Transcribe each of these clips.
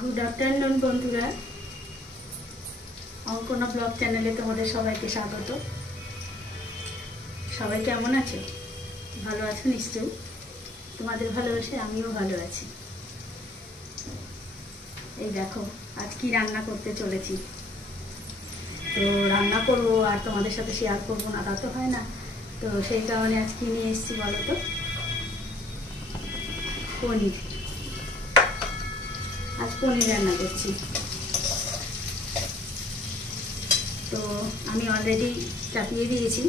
Good afternoon बंधुरा अंकना blog चैनेले तुम्हारे सबाइके स्वागत। सबाई केमन आछो? भालो आछो निश्चय। तुम्हारे भालोबासाय आमिओ भालो आछि। এই দেখো আজ কি রান্না করতে চলেছি। তো রান্না করব আর তোমাদের সাথে শেয়ার করব না তা তো হয় না। তো সেই কারণে আজ কি নিয়ে এসেছি বলো তো, পনির। आज पनीर रान्ना करছি। तो আমি অলরেডি চাপিয়ে দিয়েছি।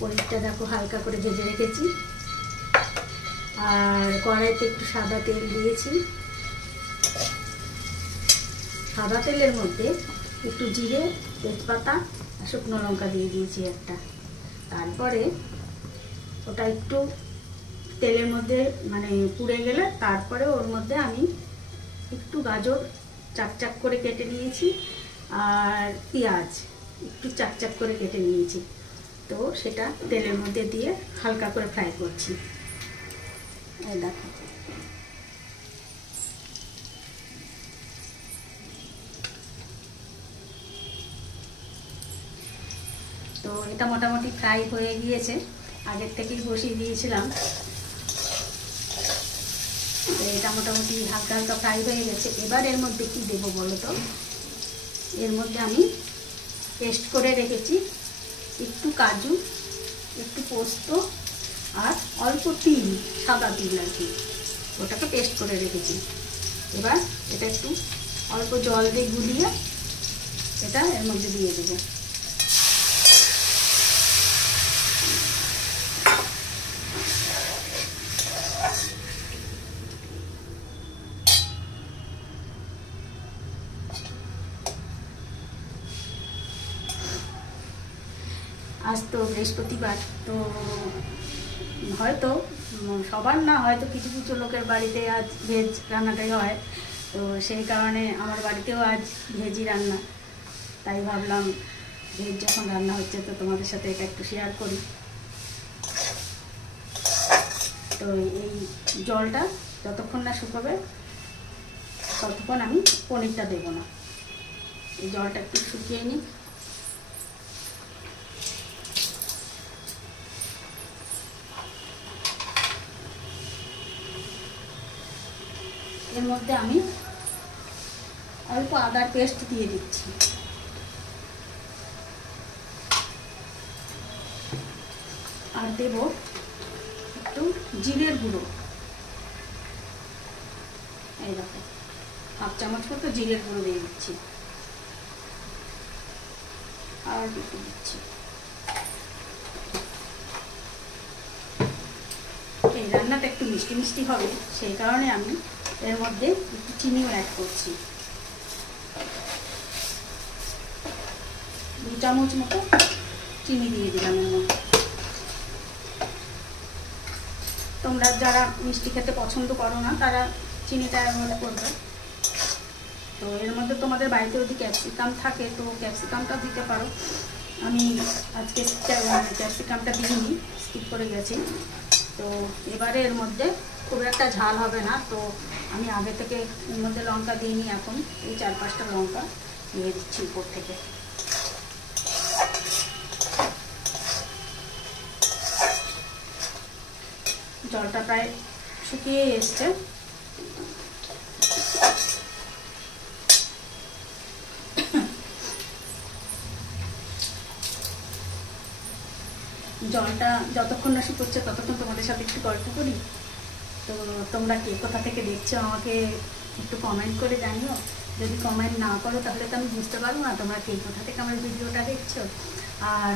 পনিরটা দেখো হালকা করে ভেজে রেখেছি আর কড়াইতে একটু সাদা তেল দিয়েছি। সাদা তেলের মধ্যে একটু জিরে, তেজপাতা আর শুকনো লঙ্কা দিয়ে দিয়েছি একটা। তারপরে ওটা একটু তেলের মধ্যে মানে পুড়ে গেলে তারপরে ওর মধ্যে আমি একটু গাজর চাক চাক করে কেটে নিয়েছি আর পেঁয়াজ একটু চাক চাক করে কেটে নিয়েছি। তো সেটা তেলের মধ্যে দিয়ে হালকা করে ফ্রাই করছি। এই দেখো তো এটা মোটামুটি ফ্রাই হয়ে গিয়েছে। আগের থেকেই বসিয়ে দিয়েছিলাম। এটা মোটামুটি হালকা হালকা ফ্রাই হয়ে গেছে। এবার এর মধ্যে কি দেবো বলো তো? এর মধ্যে আমি পেস্ট করে রেখেছি একটু কাজু, একটু পোস্ত আর অল্প তিল, সাদা তিল আর কি, ওটাকে পেস্ট করে রেখেছি। এবার এটা একটু অল্প জল দিয়ে গুলিয়ে এটা এর মধ্যে দিয়ে দেবো। आज तो बृहस्पतिवार, तो हयतो सबार ना हयतो किछु किछु लोकेर बाड़ीते आज भेज रान्नाटाई हय। तो सेई कारणे आमार बाड़ीतेও आज भेजी रान्ना। ताई भाबलाम भेज जखन रान्ना हच्छे तो तोमादेर साथे এটা একটু শেয়ার করি। তো এই জলটা যতক্ষণ না শুকাবে ততক্ষণ আমি পনিরটা দেব না। এই জলটা একটু শুকিয়ে নিই। এর মধ্যে আমি অল্প আদার পেস্ট দিয়ে দিচ্ছি আর দেব একটু জিরের গুঁড়ো। এই দেখো হাফ চামচ মতো জিরের গুঁড়ো দিয়ে দিচ্ছি আর একটু দিচ্ছি। এই রান্নাটা একটু মিষ্টি মিষ্টি হবে, সেই কারণে আমি এর মধ্যে একটু চিনিও অ্যাড করছি। 2 চামচ মতো চিনি দিয়ে দিলাম এর মধ্যে। তোমরা যারা মিষ্টি খেতে পছন্দ করো না তারা চিনিটা এর মধ্যে করবে। তো এর মধ্যে তোমাদের বাড়িতে যদি ক্যাপসিকাম থাকে তো ক্যাপসিকামটা দিতে পারো। আমি আজকে ক্যাপসিকামটা দিইনি, স্কিপ করে গেছি। তো এবারে এর মধ্যে খুব একটা ঝাল হবে না, তো আমি আগে থেকে এর মধ্যে লঙ্কা দিইনি। এখন এই 4-5টা লঙ্কা দিয়ে দিচ্ছি উপর থেকে। জলটা প্রায় শুকিয়ে এসছে। জলটা যতক্ষণ না শুকোচ্ছে ততক্ষণ তোমাদের সাথে একটু গল্প করি। তো তোমরা কে কোথা থেকে দেখছো আমাকে একটু কমেন্ট করে জানিও। যদি কমেন্ট না করো তাহলে তো আমি বুঝতে পারবো না তোমরা কে কোথা থেকে আমার ভিডিওটা দেখছো। আর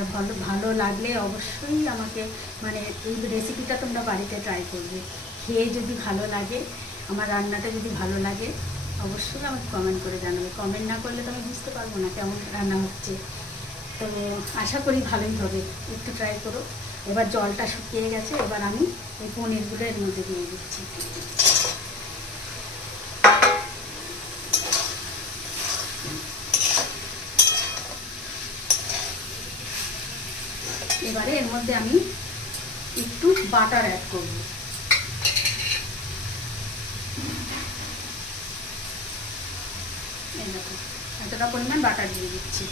ভালো লাগলে অবশ্যই আমাকে মানে এই রেসিপিটা তোমরা বাড়িতে ট্রাই করবে। খেয়ে যদি ভালো লাগে, আমার রান্নাটা যদি ভালো লাগে, অবশ্যই আমাকে কমেন্ট করে জানাবে। কমেন্ট না করলে তো আমি বুঝতে পারবো না কেমন রান্না হচ্ছে। তো আশা করি ভালোই হবে, একটু ট্রাই করো। এবার জলটা শুকিয়ে গেছে, এবার আমি এই পনিরগুলো এর মধ্যে দিয়ে দিচ্ছি। এবারে এর মধ্যে আমি একটু বাটার অ্যাড করব। এই দেখো এতটা পরিমাণ বাটার দিয়ে দিচ্ছি।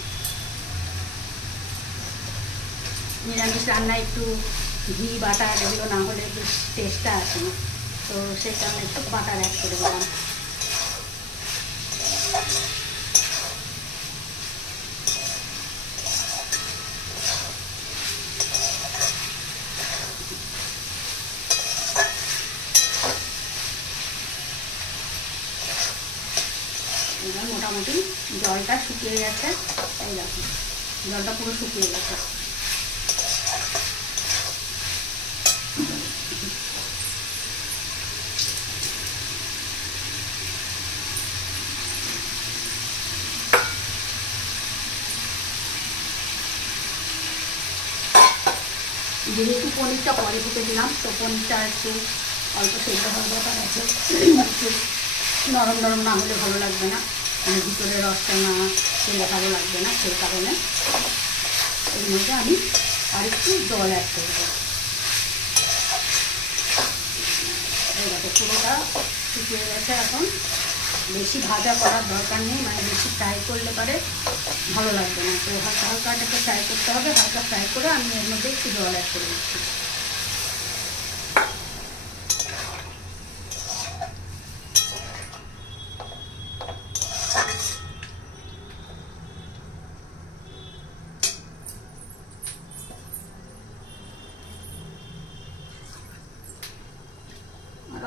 নিরামিষ রান্নায় একটু ঘি বাটার এগুলো না হলে বেশ টেস্টটা আসে না, তো সেই কারণে একটু বাটার অ্যাড করে দিলাম। এবার মোটামুটি জলটা শুকিয়ে গেছে, এই দেখো জলটা পুরো শুকিয়ে গেছে। যেহেতু পনিরটা পরে ফুটে দিলাম, তো পনিরটা একটু অল্প সেদ্ধ হওয়ার ব্যাপার আছে, একটু নরম নরম না হলে ভালো লাগবে না, মানে ভিতরে রসটা না খেলে ভালো লাগবে না, সেই কারণে এর মধ্যে আমি আর একটু জল অ্যাড করব। এইভাবে পুরোটা শুকিয়ে গেছে। এখন বেশি ভাজা করার দরকার নেই, মানে বেশি ফ্রাই করলে পারে ভালো লাগবে না, তো হালকা হালকা এটাকে ফ্রাই করতে হবে। হালকা ফ্রাই করে আমি এর মধ্যে একটু জল অ্যাড করে দিচ্ছি।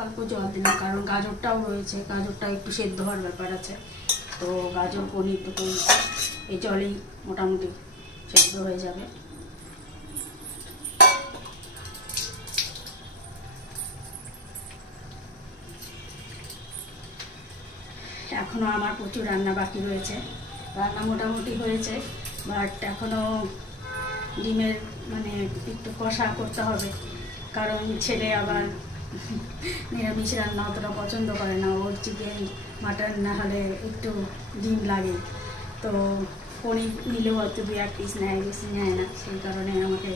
অল্প জল দিলাম কারণ গাজরটাও রয়েছে, গাজরটাও একটু সেদ্ধ হওয়ার ব্যাপার আছে, তো গাজর পনির দুটো এই জলেই মোটামুটি সেদ্ধ হয়ে যাবে। এখনও আমার প্রচুর রান্না বাকি রয়েছে, রান্না মোটামুটি হয়েছে, বাট এখনও ডিমের মানে একটু কষা করতে হবে, কারণ ছেলে আবার নিরামিষ রান্না অতটা পছন্দ করে না, ওর চিকেন মাটন না হলে একটু ডিম লাগে, তো পনির নিলেও হয়তো 2-1 পিস নেয়, বেশি নেয় না, সেই কারণে আমাকে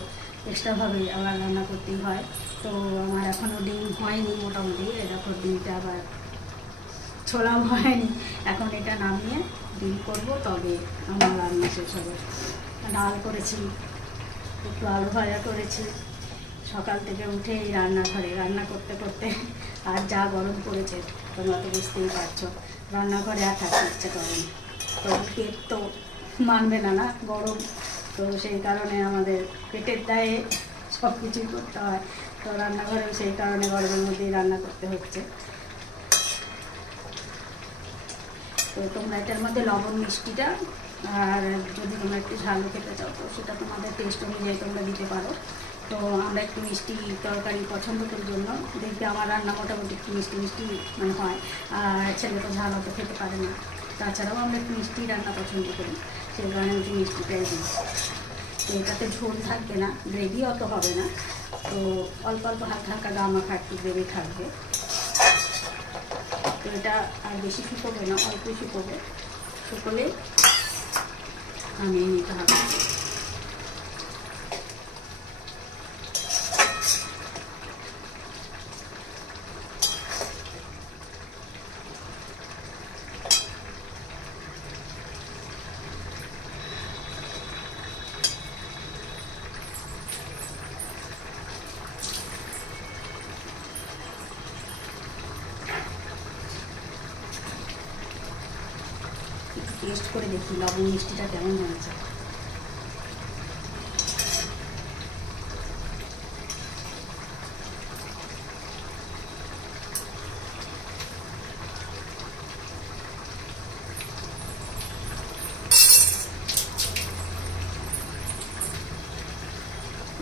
এক্সট্রাভাবে আবার রান্না করতেই হয়। তো আমার এখনও ডিম হয়নি, মোটামুটি এরকম ডিমটা আবার ছোলাও হয়নি, এখন এটা নামিয়ে ডিম করবো, তবে আমার রান্না শেষ হবে। ডাল করেছি, একটু আলু ভাজা করেছি, সকাল থেকে উঠে এই রান্নাঘরে রান্না করতে করতে আর যা গরম পড়েছে তোমরা তো বুঝতেই পারছো, রান্নাঘরে আর থাকতে ইচ্ছে করে না, তো পেট তো মানবে না না গরম, তো সেই কারণে আমাদের পেটের দায়ে সব কিছুই করতে হয়, তো রান্নাঘরেও সেই কারণে গরমের মধ্যেই রান্না করতে হচ্ছে। তো তোমরা এটার মধ্যে লবণ মিষ্টিটা, আর যদি তোমরা একটু ঝালও খেতে চাও তো সেটা তোমাদের টেস্ট অনুযায়ী তোমরা দিতে পারো। তো আমরা একটু মিষ্টি তরকারি পছন্দ করার জন্য দেখবে আমার রান্না মোটামুটি একটু মিষ্টি মিষ্টি মানে হয়, আর ছেলে তো ঝাল অত খেতে পারে না, তাছাড়াও আমরা একটু মিষ্টি রান্না পছন্দ করি, সেই কারণে একটু মিষ্টিটাই দিই। তো এটাতে ঝোল থাকবে না, গ্রেভি অত হবে না, তো অল্প অল্প হালকা হালকা গামাখা একটু গ্রেভি থাকবে। তো এটা আর বেশি শুকোবে না, অল্প শুকোবে, শুকোলে নামিয়ে নিতে হবে। টেস্ট করে দেখি লবণ মিষ্টিটা কেমন হয়েছে।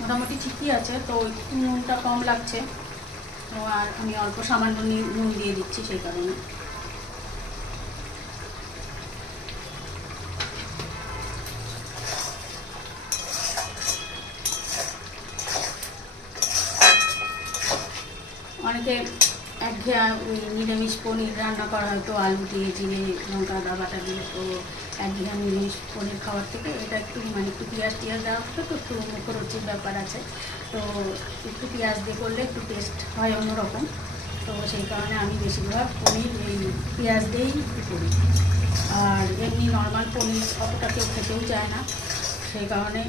মোটামুটি ঠিকই আছে, তো একটু নুনটা কম লাগছে, তো আর আমি অল্প সামান্য নুন দিয়ে দিচ্ছি সেই কারণে। অনেকে একঘেয়ে নিরামিষ পনির রান্না করা হয়, তো আলু দিয়ে জিরে লঙ্কা আদা বাটা দিয়ে, তো একঘেয়ে নিরামিষ পনির খাওয়ার থেকে এটা একটু মানে একটু পেঁয়াজ টিয়াজ দেওয়া হবে, তো একটু মুখরোচির ব্যাপার আছে, তো একটু পেঁয়াজ দিয়ে করলে একটু টেস্ট হয় অন্যরকম, তো সেই কারণে আমি বেশিরভাগ পনির এই পেঁয়াজ দিয়েই একটু করি। আর এমনি নর্মাল পনির অতটা কেউ খেতেও চায় না, সেই কারণে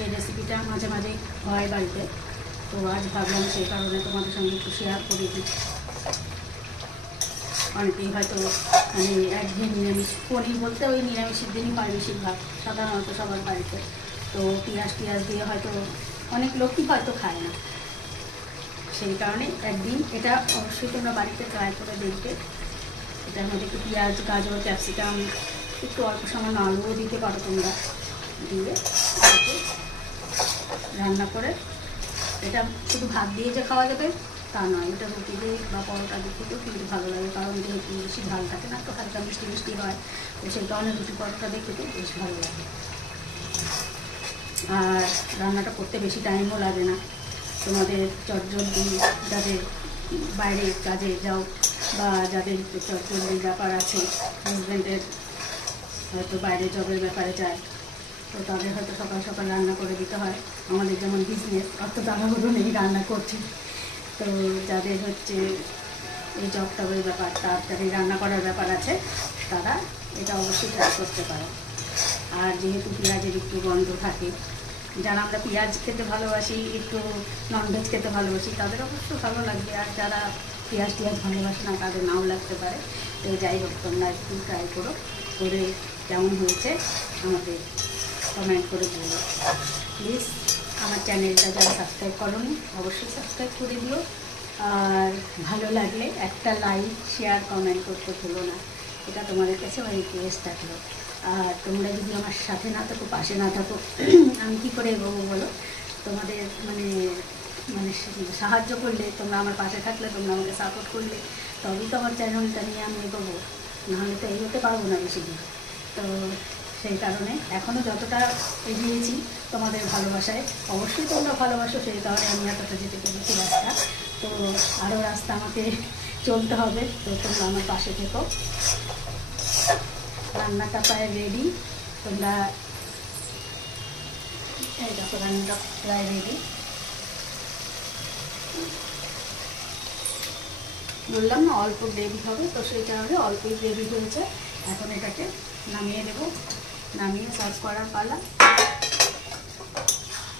এই রেসিপিটা মাঝে মাঝে হয় বাড়িতে। তো আজ ভাবলাম সেই কারণে তোমাদের সঙ্গে একটু শেয়ার করে দিই। অনেকেই হয়তো মানে একদিন নিরামিষ, পনির বলতে ওই নিরামিষের দিনই হয় বেশিরভাগ সাধারণত সবার বাড়িতে। তো পেঁয়াজ দিয়ে হয়তো অনেক লোকই হয়তো খায় না, সেই কারণে একদিন এটা অবশ্যই তোমরা বাড়িতে ট্রাই করে দেখবে। এটার মধ্যে একটু পেঁয়াজ, গাজর, ক্যাপসিকাম, একটু অল্প সামান্য আলুও দিতে পারো তোমরা, দিয়ে রান্না করে এটা শুধু ভাত দিয়ে যে খাওয়া যাবে তা নয়, এটা রুটি দিয়ে বা পরোটা দিয়ে খেতেও কিন্তু ভালো লাগে, কারণ যেহেতু বেশি ঝাল থাকে না, তো হালকা মিষ্টি মিষ্টি হয়, তো সেই কারণে রুটি পরোটা দিয়ে খেতেও বেশ ভালো লাগে। আর রান্নাটা করতে বেশি টাইমও লাগে না। তোমাদের চটজলদি যাদের বাইরে কাজে যাও বা যাদের চটজলদির ব্যাপার আছে, হাজব্যান্ডের হয়তো বাইরে জবের ব্যাপারে যায়, তো তাদের হয়তো সকাল সকাল রান্না করে দিতে হয়। আমাদের যেমন বিজনেস, অত তাড়াহুড়ো নেই রান্না করছি, তো যাদের হচ্ছে এই জব টবের ব্যাপার, তাড়াতাড়ি রান্না করার ব্যাপার আছে, তারা এটা অবশ্যই ট্রাই করতে পারে। আর যেহেতু পেঁয়াজের একটু গন্ধ থাকে, যারা আমরা পেঁয়াজ খেতে ভালোবাসি, একটু ননভেজ খেতে ভালোবাসি, তাদের অবশ্য ভালো লাগবে। আর যারা পেঁয়াজ ভালোবাসে না, তাদের নাও লাগতে পারে। তো যাই হোক, তোমরা একটু ট্রাই করো, করে কেমন হয়েছে আমাদের কমেন্ট করে বলো প্লিজ। আমার চ্যানেলটা যারা সাবস্ক্রাইব করোনি অবশ্যই সাবস্ক্রাইব করে দিও। আর ভালো লাগলে একটা লাইক, শেয়ার, কমেন্ট করতে ভুলো না, এটা তোমাদের কাছে আমার রিকোয়েস্ট থাকলো। আর তোমরা যদি আমার সাথে না থাকো, পাশে না থাকো, আমি কী করে এগোবো বলো? তোমাদের মানে মানে সাহায্য করলে, তোমরা আমার পাশে থাকলে, তোমরা আমাকে সাপোর্ট করলে, তবেই তো আমার চ্যানেলটা নিয়ে আমি এগোবো, নাহলে তো এগোতে পারবো না বেশি দিন। তো সেই কারণে এখনও যতটা এগিয়েছি তোমাদের ভালোবাসায়, অবশ্যই তোমরা ভালোবাসো, সেই কারণে আমি এতটা যেতে পেরেছি রাস্তা। তো আরও রাস্তা আমাকে চলতে হবে, তো তোমরা আমার পাশে থেকো। রান্নাটা প্রায় রেডি, তোমরা এই দেখো রান্নাটা প্রায় রেডি। বললাম না অল্প গ্রেভি হবে, তো সেই কারণে অল্পই গ্রেভি হয়েছে। এখন এটাকে নামিয়ে দেবো, নামিয়ে সার্ভ করার পালা।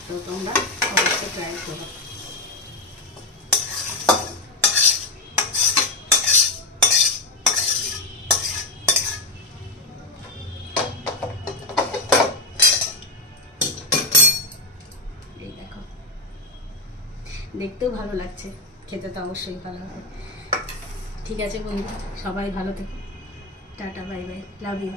তো তোমরা অবশ্যই ট্রাই করো। এই দেখো, দেখতেও ভালো লাগছে, খেতে তো অবশ্যই ভালো হবে। ঠিক আছে বন্ধু, সবাই ভালো থেকো, tata, bye bye, love you.